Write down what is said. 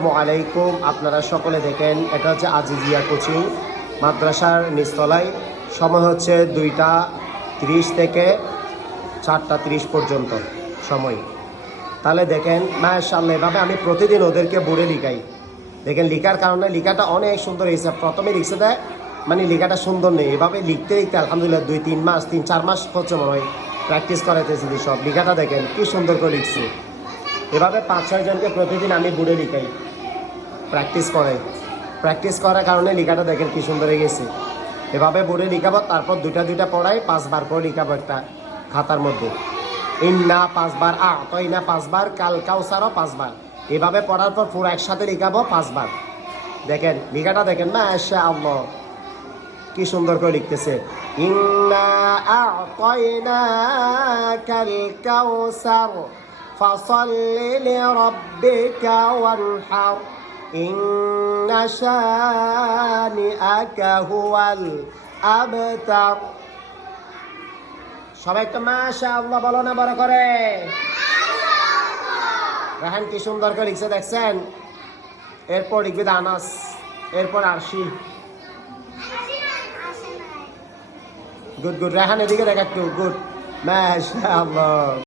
আসসালামাইকুম, আপনারা সকলে দেখেন এটা হচ্ছে আজিজিয়া কোচিং মাদ্রাসার নিচতলায়। সময় হচ্ছে 2টা 30 থেকে 4টা 30 পর্যন্ত সময়। তাহলে দেখেন মাশাআল্লাহ, এভাবে আমি প্রতিদিন ওদেরকে বোর্ডে লিখাই। দেখেন লিখার কারণে লেখাটা অনেক সুন্দর হয়েছে। প্রথমে লিখছে দেয় মানে লেখাটা সুন্দর নেই, এভাবে লিখতে লিখতে আলহামদুলিল্লাহ 2-3 মাস 3-4 মাস হচ্ছে মনে হয় প্র্যাকটিস করাইতেছি। সব লেখাটা দেখেন কি সুন্দর করে লিখছে। এভাবে 5-6 জনকে প্রতিদিন আমি বোর্ডে লিখাই, প্র্যাকটিস করার কারণে লেখাটা দেখেন কি সুন্দর হয়ে গেছে। এভাবে বোর্ডে লিখাবো, তারপর 2টা পড়াই 5 বার করে লিখাবো একটা খাতার মধ্যে। ইন্না 5 বার, আ'তাইনা 5 বার, কাল কাউসারও 5 বার। এভাবে পড়ার পর পুরো একসাথে লিখাবো 5 বার। দেখেন লেখাটা দেখেন মাশাআল্লাহ কি সুন্দর করে লিখতেছে। ইন্না আ'তাইনা কাল কাউসার ফাসাল্লি লিরাব্বিকা ওয়ানহার ইন্না শানিআকা হুয়াল আবতার। সবাই তো মাশাআল্লাহ বলো না বড় করে। রাহান কি সুন্দর করে লিখছে দেখছেন। এরপর লিখবে আনাস, এরপর আরশি। গুড। রাহান এদিকে দেখ একটু। গুড, মাশাআল্লাহ।